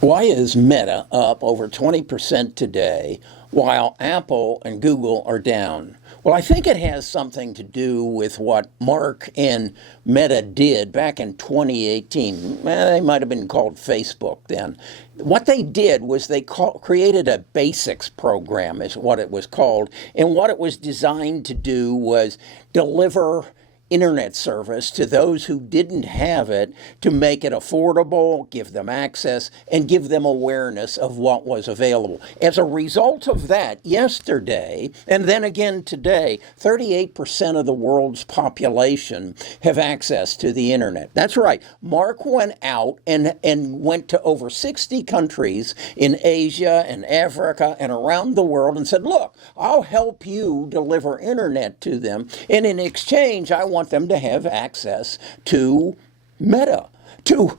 Why is Meta up over 20% today while Apple and Google are down? Well, I think it has something to do with what Mark and Meta did back in 2018. They might have been called Facebook then. What they did was they created a basics program, is what it was called. And what it was designed to do was deliver internet service to those who didn't have it, to make it affordable, give them access, and give them awareness of what was available. As a result of that, yesterday, and then again today, 38% of the world's population have access to the internet. That's right. Mark went out and went to over 60 countries in Asia and Africa and around the world and said, look, I'll help you deliver internet to them, and in exchange, I want them to have access to Meta, to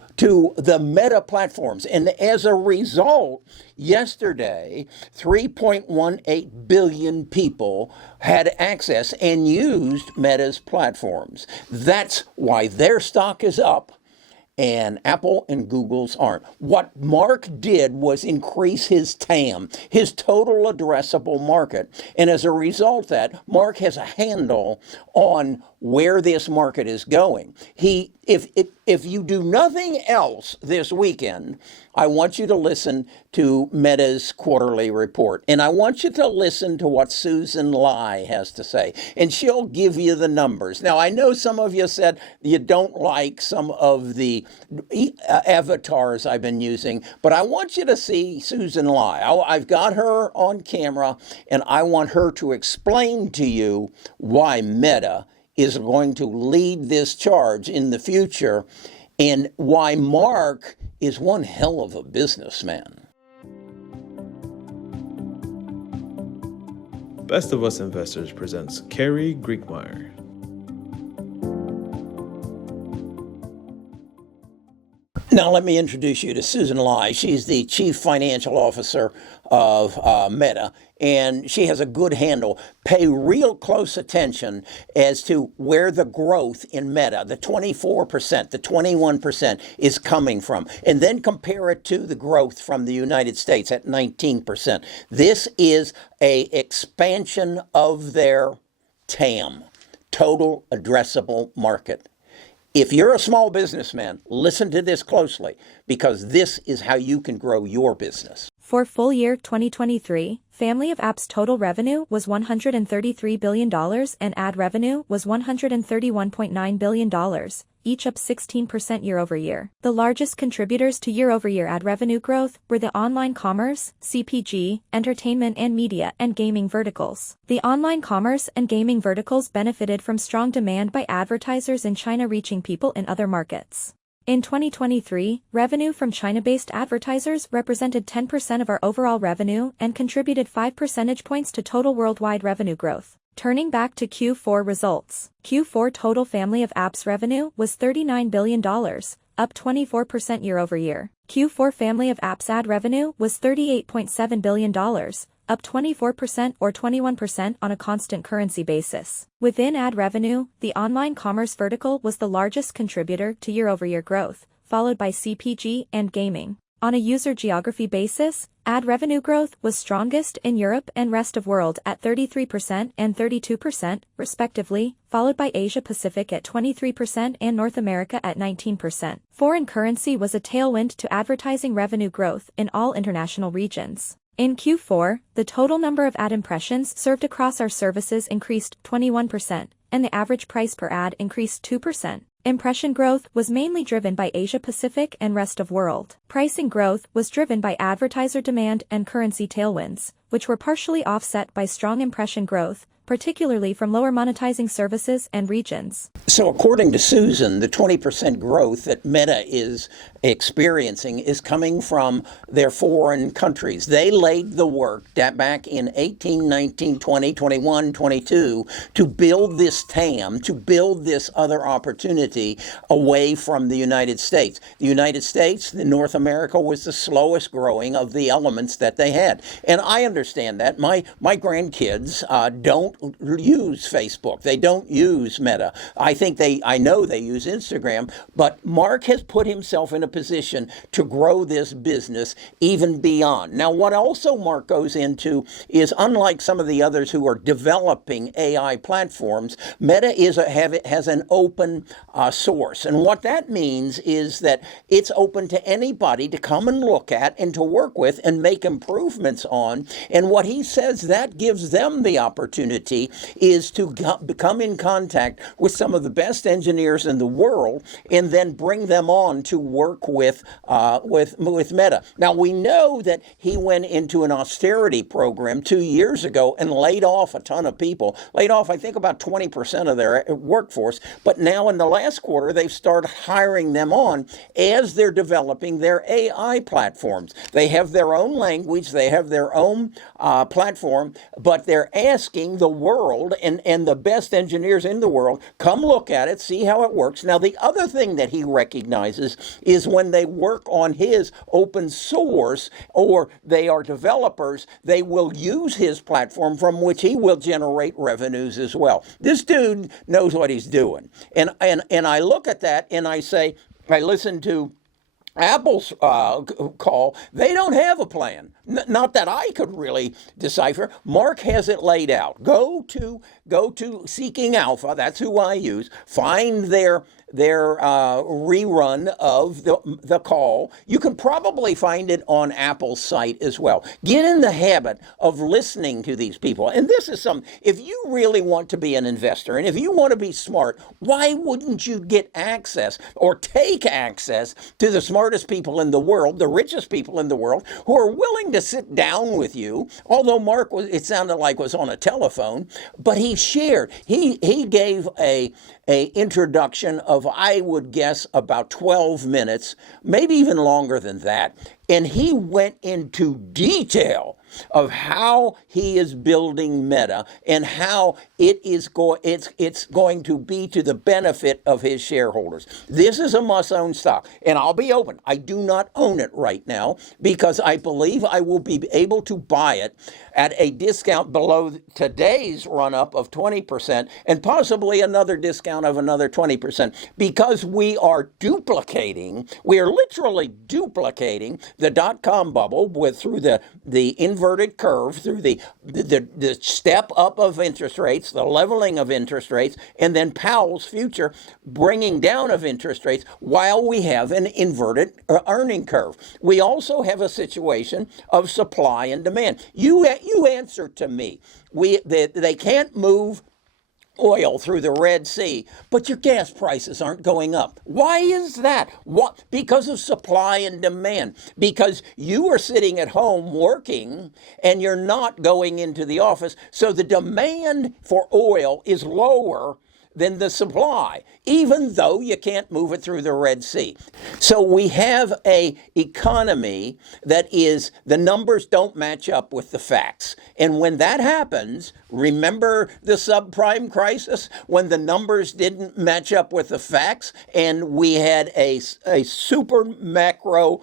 the Meta platforms. And as a result, yesterday, 3.18 billion people had access and used Meta's platforms. That's why their stock is up and Apple and Google's aren't. What Mark did was increase his TAM, his total addressable market. And as a result of that, Mark has a handle on where this market is going. If you do nothing else this weekend, I want you to listen to Meta's quarterly report. And I want you to listen to what Susan Lai has to say. And she'll give you the numbers. Now, I know some of you said you don't like some of the avatars I've been using, but I want you to see Susan Lai. I've got her on camera, and I want her to explain to you why Meta is going to lead this charge in the future, and why Mark is one hell of a businessman. Best of Us Investors presents Kerry Griegmeyer. Now, let me introduce you to Susan Lai. She's the Chief Financial Officer of Meta, and she has a good handle. Pay real close attention as to where the growth in Meta, the 24%, the 21%, is coming from, and then compare it to the growth from the United States at 19%. This is an expansion of their TAM, total addressable market. If you're a small businessman, listen to this closely, because this is how you can grow your business. For full year 2023, Family of Apps total revenue was $133 billion and ad revenue was $131.9 billion, each up 16% year-over-year. The largest contributors to year-over-year ad revenue growth were the online commerce, CPG, entertainment and media and gaming verticals. The online commerce and gaming verticals benefited from strong demand by advertisers in China reaching people in other markets. In 2023, revenue from China-based advertisers represented 10% of our overall revenue and contributed 5 percentage points to total worldwide revenue growth. Turning back to Q4 results, Q4 total Family of Apps revenue was $39 billion, up 24% year-over-year. Q4 Family of Apps ad revenue was $38.7 billion, up 24% or 21% on a constant currency basis. Within ad revenue, the online commerce vertical was the largest contributor to year-over-year growth, followed by CPG and gaming. On a user geography basis, ad revenue growth was strongest in Europe and rest of world at 33% and 32%, respectively, followed by Asia Pacific at 23% and North America at 19%. Foreign currency was a tailwind to advertising revenue growth in all international regions. In Q4, the total number of ad impressions served across our services increased 21%, and the average price per ad increased 2%. Impression growth was mainly driven by Asia Pacific and rest of world. Pricing growth was driven by advertiser demand and currency tailwinds, which were partially offset by strong impression growth, particularly from lower monetizing services and regions. So according to Susan, the 20% growth that Meta is experiencing is coming from their foreign countries. They laid the work back in 18, 19, 20, 21, 22 to build this TAM, to build this other opportunity away from the United States. The United States, North America, was the slowest growing of the elements that they had. And I understand that. My grandkids don't use Facebook. They don't use Meta. I know they use Instagram, but Mark has put himself in a position to grow this business even beyond. Now, what also Mark goes into is, unlike some of the others who are developing AI platforms, Meta has an open source. And what that means is that it's open to anybody to come and look at and to work with and make improvements on. And what he says that gives them the opportunity is to come in contact with some of the best engineers in the world and then bring them on to work with Meta. Now, we know that he went into an austerity program 2 years ago and laid off a ton of people, laid off, I think, about 20% of their workforce. But now in the last quarter, they've started hiring them on as they're developing their AI platforms. They have their own language, they have their own platform, but they're asking the world and the best engineers in the world, come look at it, see how it works. Now, the other thing that he recognizes is when they work on his open source or they are developers, they will use his platform from which he will generate revenues as well. This dude knows what he's doing. And I look at that and I say, I listen to Apple's call. They don't have a plan. Not that I could really decipher. Mark has it laid out. Go to Seeking Alpha. That's who I use. Find their rerun of the call. You can probably find it on Apple's site as well. Get in the habit of listening to these people. And this is if you really want to be an investor and if you want to be smart, why wouldn't you get access or take access to the smartest people in the world, the richest people in the world, who are willing to sit down with you? Although Mark it sounded like was on a telephone, but he gave a introduction of, I would guess, about 12 minutes, maybe even longer than that. And he went into detail of how he is building Meta and how it's going to be to the benefit of his shareholders. This is a must-own stock. And I'll be open. I do not own it right now because I believe I will be able to buy it at a discount below today's run-up of 20% and possibly another discount of another 20% because we are literally duplicating the dot-com bubble through the inverted curve, through the step up of interest rates, the leveling of interest rates, and then Powell's future bringing down of interest rates while we have an inverted earning curve. We also have a situation of supply and demand. You answer to me. They can't move oil through the Red Sea, but your gas prices aren't going up. Why is that? What? Because of supply and demand. Because you are sitting at home working and you're not going into the office, so the demand for oil is lower than the supply, even though you can't move it through the Red Sea. So we have an economy that is, the numbers don't match up with the facts. And when that happens, remember the subprime crisis, when the numbers didn't match up with the facts and we had a super macro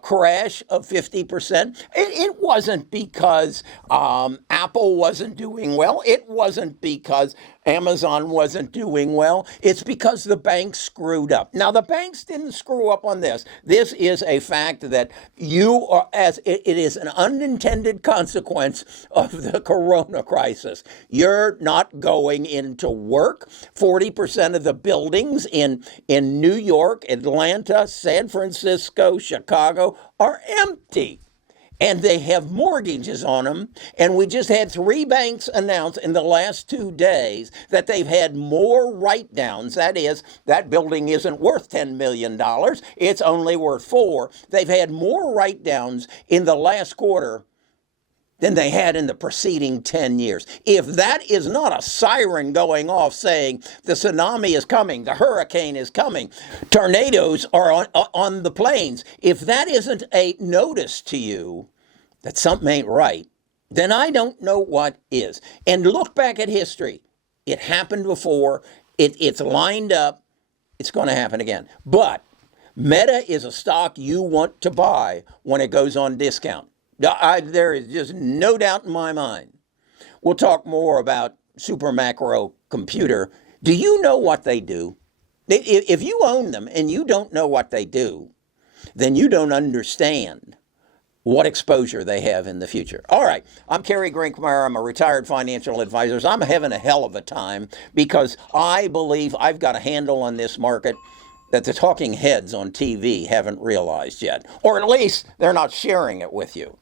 crash of 50%. It wasn't because Apple wasn't doing well. It wasn't because Amazon wasn't doing well. It's because the banks screwed up. Now, the banks didn't screw up on this. This is a fact that it is an unintended consequence of the corona crisis. You're not going into work. 40% of the buildings in New York, Atlanta, San Francisco, Chicago are empty. And they have mortgages on them. And we just had 3 banks announce in the last 2 days that they've had more write-downs. That is, that building isn't worth $10 million. It's only worth $4 million. They've had more write-downs in the last quarter than they had in the preceding 10 years. If that is not a siren going off saying the tsunami is coming, the hurricane is coming, tornadoes are on the plains, if that isn't a notice to you that something ain't right, then I don't know what is. And look back at history. It happened before. It's lined up. It's going to happen again. But Meta is a stock you want to buy when it goes on discount. There is just no doubt in my mind. We'll talk more about super macro computer. Do you know what they do? If you own them and you don't know what they do, then you don't understand what exposure they have in the future. All right, I'm Kerry Grinkmeyer. I'm a retired financial advisor. I'm having a hell of a time because I believe I've got a handle on this market that the talking heads on TV haven't realized yet, or at least they're not sharing it with you.